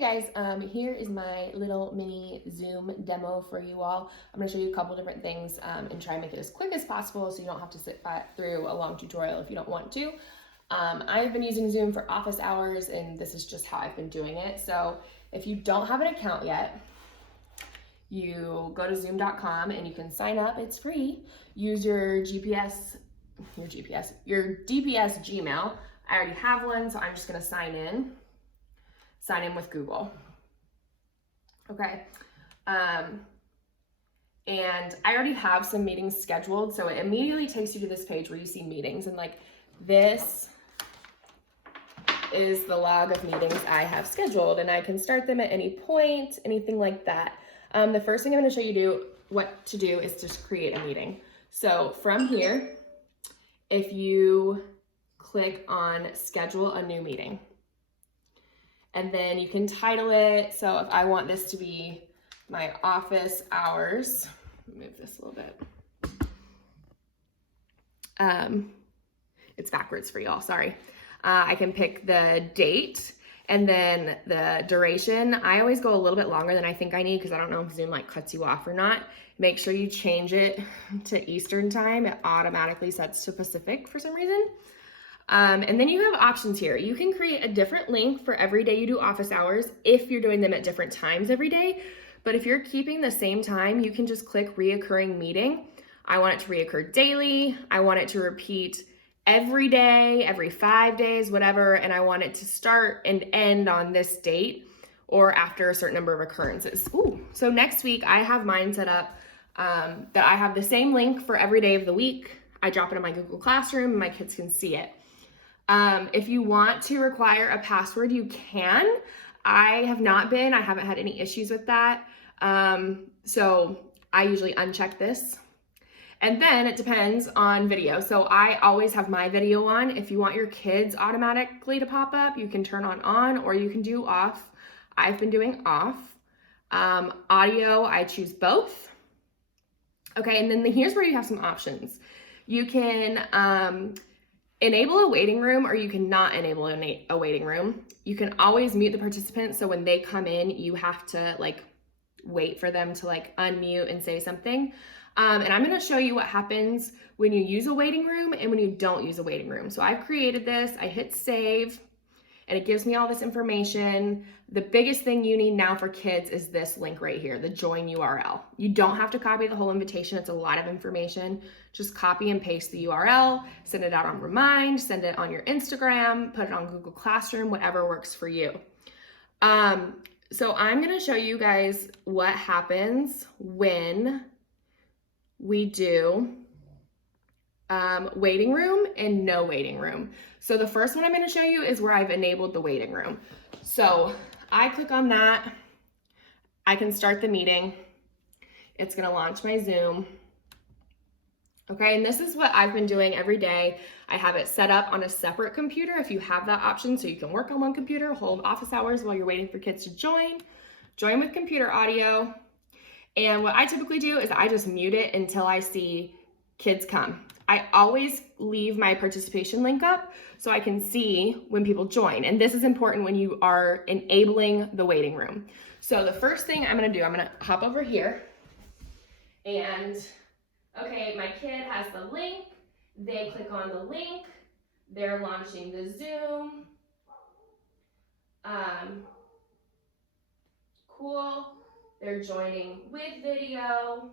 Hey guys, here is my little mini Zoom demo for you all. I'm going to show you a couple different things and try and make it as quick as possible so you don't have to sit through a long tutorial if you don't want to. I've been using Zoom for office hours and this is just how I've been doing it. So if you don't have an account yet, you go to zoom.com and you can sign up. It's free. Use your DPS Gmail. I already have one, so I'm just going to sign in with Google. Okay. And I already have some meetings scheduled, so it immediately takes you to this page where you see meetings, and like this is the log of meetings I have scheduled, and I can start them at any point, anything like that. The first thing I'm going to show you what to do is just create a meeting. So from here, if you click on schedule a new meeting, and then you can title it. So if I want this to be my office hours, move this a little bit. It's backwards for y'all, sorry. I can pick the date and then the duration. I always go a little bit longer than I think I need because I don't know if Zoom like cuts you off or not. Make sure you change it to Eastern time. It automatically sets to Pacific for some reason. And then you have options here. You can create a different link for every day you do office hours if you're doing them at different times every day. But if you're keeping the same time, you can just click reoccurring meeting. I want it to reoccur daily. I want it to repeat every day, every 5 days, whatever. And I want it to start and end on this date or after a certain number of occurrences. Ooh, so next week I have mine set up that I have the same link for every day of the week. I drop it in my Google Classroom and my kids can see it. If you want to require a password, you can. I haven't had any issues with that. So I usually uncheck this. And then it depends on video. So I always have my video on. If you want your kids automatically to pop up, you can turn on, or you can do off. I've been doing off. Audio, I choose both. Okay, and then here's where you have some options. You can, enable a waiting room, or you cannot enable a waiting room. You can always mute the participants, so when they come in, you have to like wait for them to like unmute and say something. And I'm gonna show you what happens when you use a waiting room and when you don't use a waiting room. So I've created this, I hit save, and it gives me all this information. The biggest thing you need now for kids is this link right here, the join URL. You don't have to copy the whole invitation. It's a lot of information. Just copy and paste the URL, send it out on Remind, send it on your Instagram, put it on Google Classroom, whatever works for you. So I'm gonna show you guys what happens when we do waiting room and no waiting room. So the first one I'm going to show you is where I've enabled the waiting room. So I click on that. I can start the meeting. It's going to launch my Zoom. Okay, and this is what I've been doing every day. I have it set up on a separate computer if you have that option, so you can work on one computer, hold office hours while you're waiting for kids to join with computer audio. And what I typically do is I just mute it until I see kids come. I always leave my participation link up so I can see when people join. And this is important when you are enabling the waiting room. So the first thing I'm gonna do, I'm gonna hop over here and, okay, my kid has the link. They click on the link. They're launching the Zoom. Cool. They're joining with video.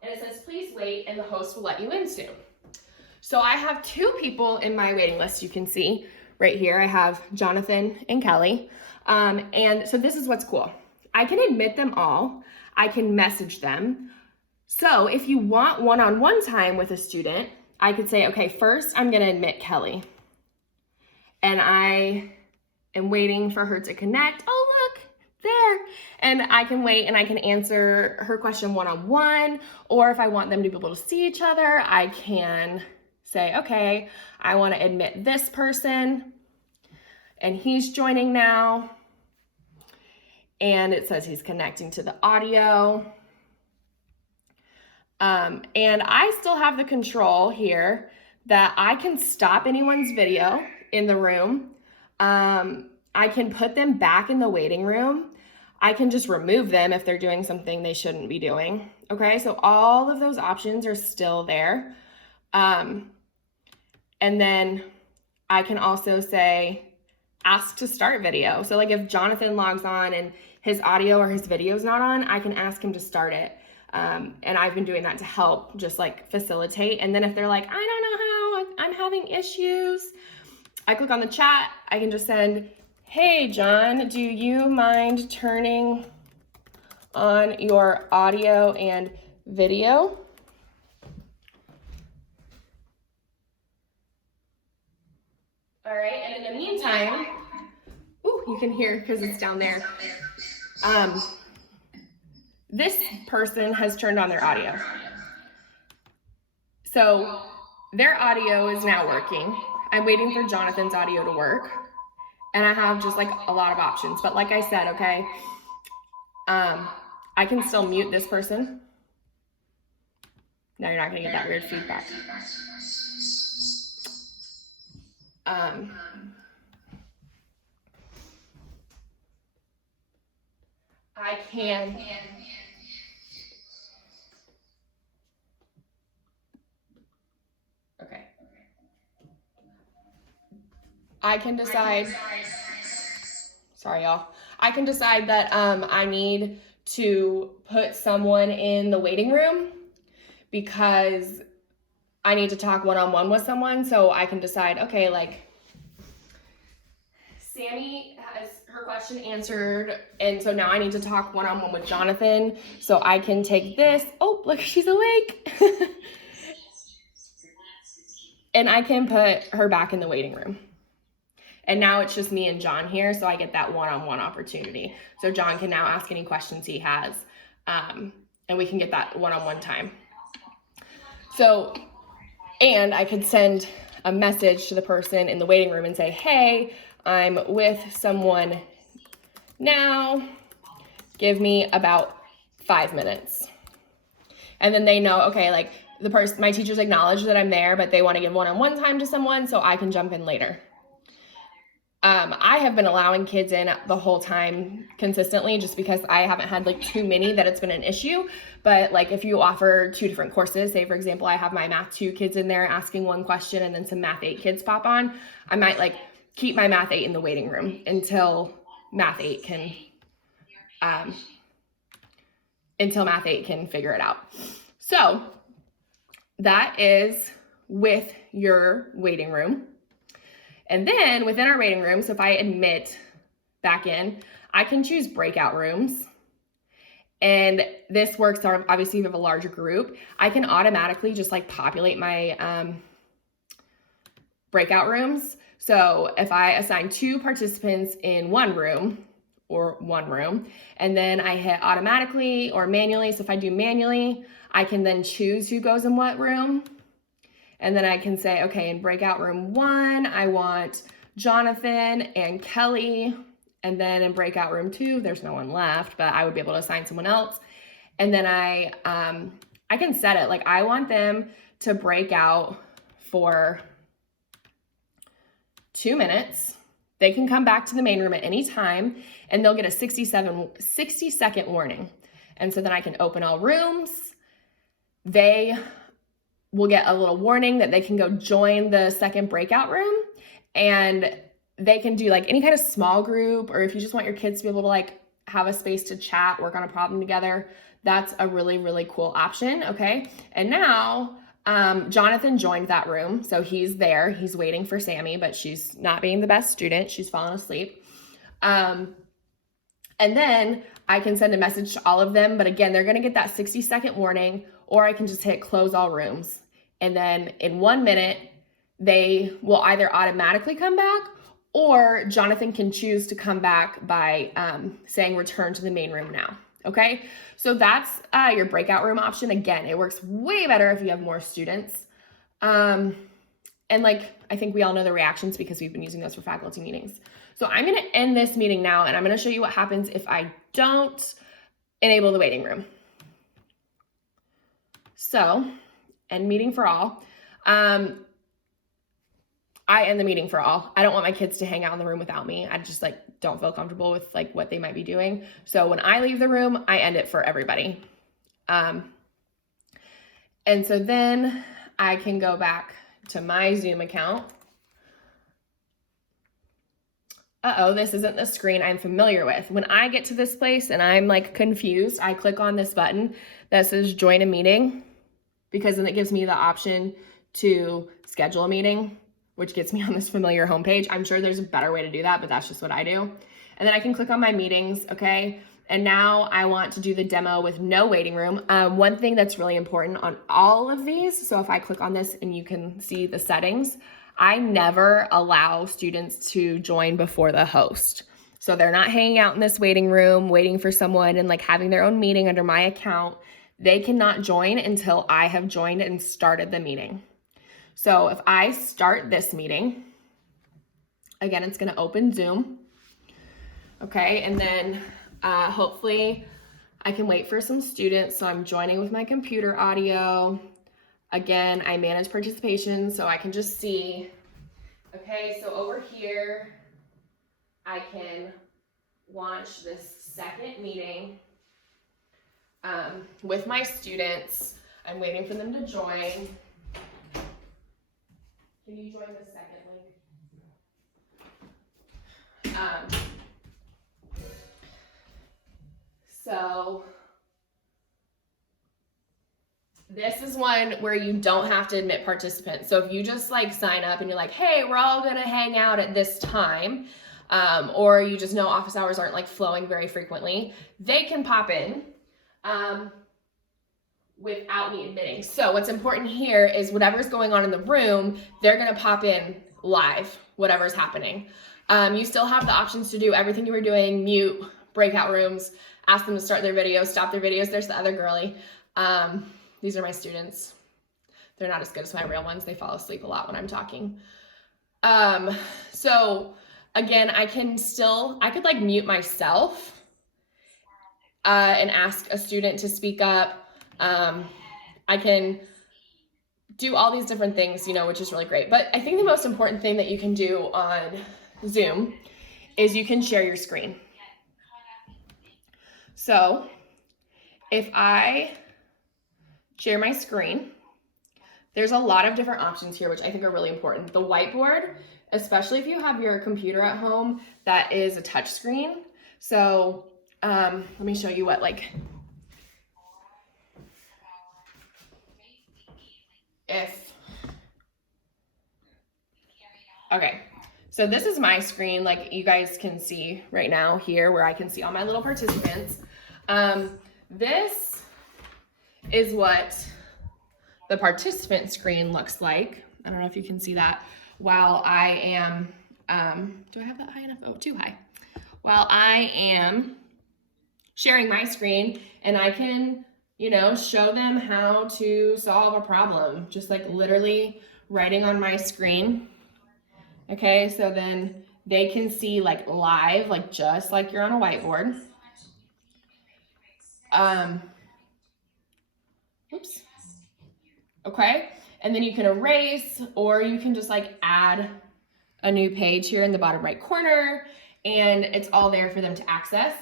And it says, please wait, and the host will let you in soon. So I have 2 people in my waiting list. You can see right here, I have Jonathan and Kelly. And so this is what's cool. I can admit them all. I can message them. So if you want one-on-one time with a student, I could say, okay, first I'm gonna admit Kelly. And I am waiting for her to connect. Oh, look, there. And I can wait and I can answer her question one-on-one, or if I want them to be able to see each other, I can say, okay, I want to admit this person and he's joining now. And it says he's connecting to the audio. And I still have the control here that I can stop anyone's video in the room. I can put them back in the waiting room. I can just remove them if they're doing something they shouldn't be doing. Okay, so all of those options are still there. And then I can also say, ask to start video. So like if Jonathan logs on and his audio or his video is not on, I can ask him to start it. And I've been doing that to help just like facilitate. And then if they're like, I don't know how, I'm having issues, I click on the chat, I can just send, hey, John, do you mind turning on your audio and video? All right, and in the meantime, you can hear because it's down there. This person has turned on their audio. So their audio is now working. I'm waiting for Jonathan's audio to work. And I have just like a lot of options. But like I said, okay, I can still mute this person. Now you're not gonna get that weird feedback. I can. Okay. I can decide. Sorry, y'all. I can decide that I need to put someone in the waiting room because I need to talk one-on-one with someone. So I can decide, okay, like Sammy has her question answered, and so now I need to talk one-on-one with Jonathan. So I can take this. Oh, look, she's awake. And I can put her back in the waiting room. And now it's just me and John here, so I get that one-on-one opportunity. So John can now ask any questions he has, and we can get that one-on-one time. So, and I could send a message to the person in the waiting room and say, hey, I'm with someone now. Give me about 5 minutes. And then they know, okay, like my teachers acknowledge that I'm there, but they want to give one-on-one time to someone, so I can jump in later. I have been allowing kids in the whole time consistently just because I haven't had like too many that it's been an issue. But like if you offer 2 different courses, say for example, I have my Math 2 kids in there asking one question and then some Math 8 kids pop on, I might like keep my Math 8 in the waiting room until Math 8 can figure it out. So that is with your waiting room. And then within our waiting room, so if I admit back in, I can choose breakout rooms. And this works, obviously if you have a larger group, I can automatically just like populate my breakout rooms. So if I assign 2 participants in one room, and then I hit automatically or manually. So if I do manually, I can then choose who goes in what room. And then I can say, okay, in breakout room 1, I want Jonathan and Kelly. And then in breakout room 2, there's no one left, but I would be able to assign someone else. And then I can set it, like I want them to break out for 2 minutes. They can come back to the main room at any time and they'll get a 60-second warning. And so then I can open all rooms. They will get a little warning that they can go join the second breakout room, and they can do like any kind of small group, or if you just want your kids to be able to like have a space to chat, work on a problem together, that's a really, really cool option, okay? And now Jonathan joined that room, so he's there, he's waiting for Sammy, but she's not being the best student, she's fallen asleep. And then I can send a message to all of them, but again, they're gonna get that 60-second warning, or I can just hit close all rooms. And then in 1 minute, they will either automatically come back, or Jonathan can choose to come back by saying return to the main room now, okay? So that's your breakout room option. Again, it works way better if you have more students. And like, I think we all know the reactions because we've been using those for faculty meetings. So I'm gonna end this meeting now, and I'm gonna show you what happens if I don't enable the waiting room. So, end meeting for all. I end the meeting for all. I don't want my kids to hang out in the room without me. I just like don't feel comfortable with like what they might be doing. So when I leave the room, I end it for everybody. And so then I can go back to my Zoom account. This isn't the screen I'm familiar with. When I get to this place and I'm like confused, I click on this button that says join a meeting, because then it gives me the option to schedule a meeting, which gets me on this familiar homepage. I'm sure there's a better way to do that, but that's just what I do. And then I can click on my meetings, okay? And now I want to do the demo with no waiting room. One thing that's really important on all of these, so if I click on this and you can see the settings, I never allow students to join before the host. So they're not hanging out in this waiting room, waiting for someone and like having their own meeting under my account. They cannot join until I have joined and started the meeting. So if I start this meeting, again, it's gonna open Zoom, okay? And then hopefully I can wait for some students. So I'm joining with my computer audio. Again, I manage participation so I can just see, okay, so over here, I can launch this second meeting with my students. I'm waiting for them to join. Can you join the second link? So this is one where you don't have to admit participants. So if you just like sign up and you're like, hey, we're all gonna hang out at this time, or you just know office hours aren't like flowing very frequently, they can pop in without me admitting. So what's important here is whatever's going on in the room, they're gonna pop in live, whatever's happening. You still have the options to do everything you were doing, mute, breakout rooms, ask them to start their videos, stop their videos. There's the other girly. These are my students. They're not as good as my real ones. They fall asleep a lot when I'm talking. So again, I could like mute myself and ask a student to speak up. I can do all these different things, you know, which is really great. But I think the most important thing that you can do on Zoom is you can share your screen. So if I share my screen, there's a lot of different options here, which I think are really important. The whiteboard, especially if you have your computer at home, that is a touch screen. So let me show you what okay, so this is my screen, like you guys can see right now here where I can see all my little participants. This is what the participant screen looks like. I don't know if you can see that while I am, do I have that high enough? Oh, too high. While I am sharing my screen, and I can, you know, show them how to solve a problem, just like literally writing on my screen. Okay, so then they can see like live, like just like you're on a whiteboard. Oops. Okay, and then you can erase, or you can just like add a new page here in the bottom right corner, and it's all there for them to access.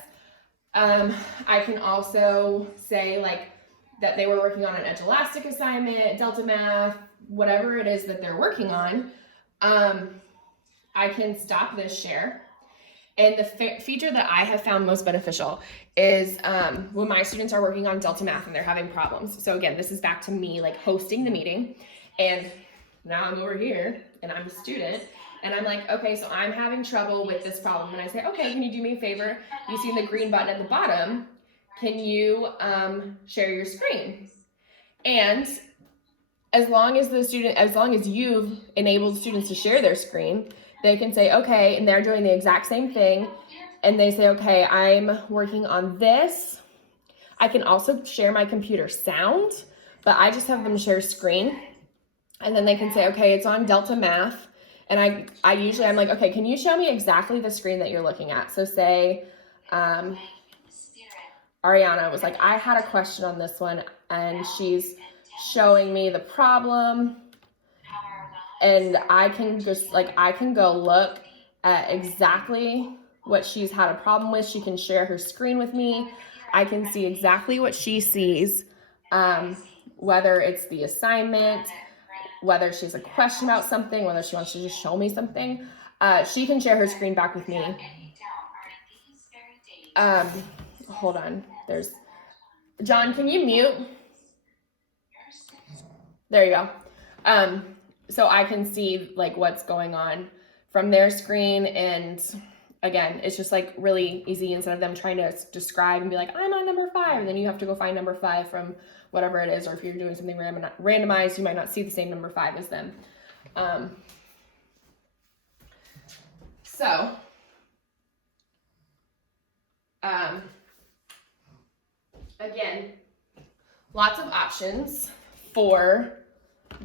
I can also say like that they were working on an Edgelastic assignment, Delta Math, whatever it is that they're working on. I can stop this share. And the feature that I have found most beneficial is when my students are working on Delta Math and they're having problems. So again, this is back to me like hosting the meeting, and now I'm over here and I'm a student and I'm like, okay, so I'm having trouble with this problem. And I say, okay, can you do me a favor? You see the green button at the bottom. Can you share your screen? And as long as you've enabled students to share their screen, they can say, okay, and they're doing the exact same thing. And they say, okay, I'm working on this. I can also share my computer sound, but I just have them share screen. And then they can say, okay, it's on Delta Math. And I'm like, okay, can you show me exactly the screen that you're looking at? So say, Ariana was like, I had a question on this one, and she's showing me the problem. and I can just I can go look at exactly what she's had a problem with. She can share her screen with me. I can see exactly what she sees, whether it's the assignment, whether she has a question about something, whether she wants to just show me something. She can share her screen back with me. Hold on. There's John, can you mute? There you go. So I can see like what's going on from their screen, and again, it's just like really easy instead of them trying to describe and be like, I'm on number 5, and then you have to go find number 5 from whatever it is, or if you're doing something randomized, you might not see the same number 5 as them. Again, lots of options for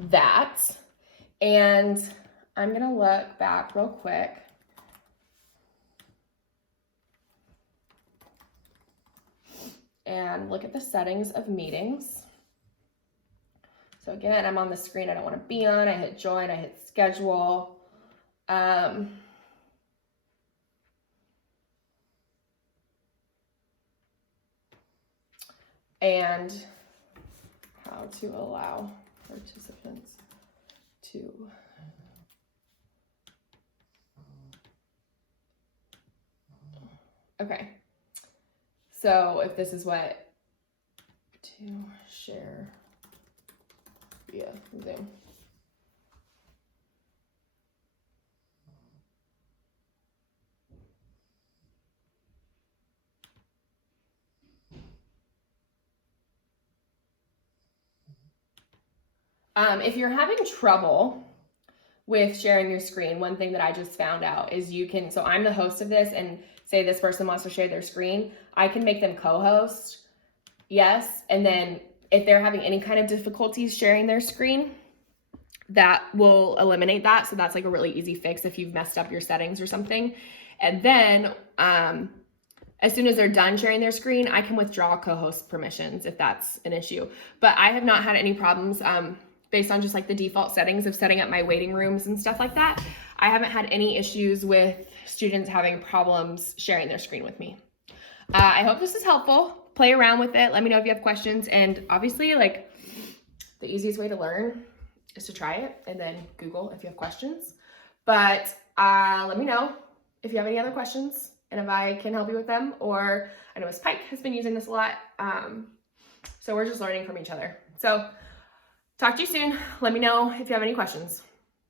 that. And I'm gonna look back real quick. And look at the settings of meetings. So again, I'm on the screen I don't want to be on. I hit join, I hit schedule. And how to allow participants to okay. So if this is what to share via Zoom. If you're having trouble with sharing your screen, one thing that I just found out is you can, so I'm the host of this, and say this person wants to share their screen, I can make them co-host, yes, and then if they're having any kind of difficulties sharing their screen, that will eliminate that. So that's like a really easy fix if you've messed up your settings or something. And then as soon as they're done sharing their screen, I can withdraw co-host permissions if that's an issue. But I have not had any problems based on just like the default settings of setting up my waiting rooms and stuff like that. I haven't had any issues with students having problems sharing their screen with me. I hope this is helpful. Play around with it. Let me know if you have questions. And obviously, like, the easiest way to learn is to try it and then Google if you have questions. But let me know if you have any other questions and if I can help you with them. Or I know Ms. Pike has been using this a lot. So we're just learning from each other. So talk to you soon. Let me know if you have any questions.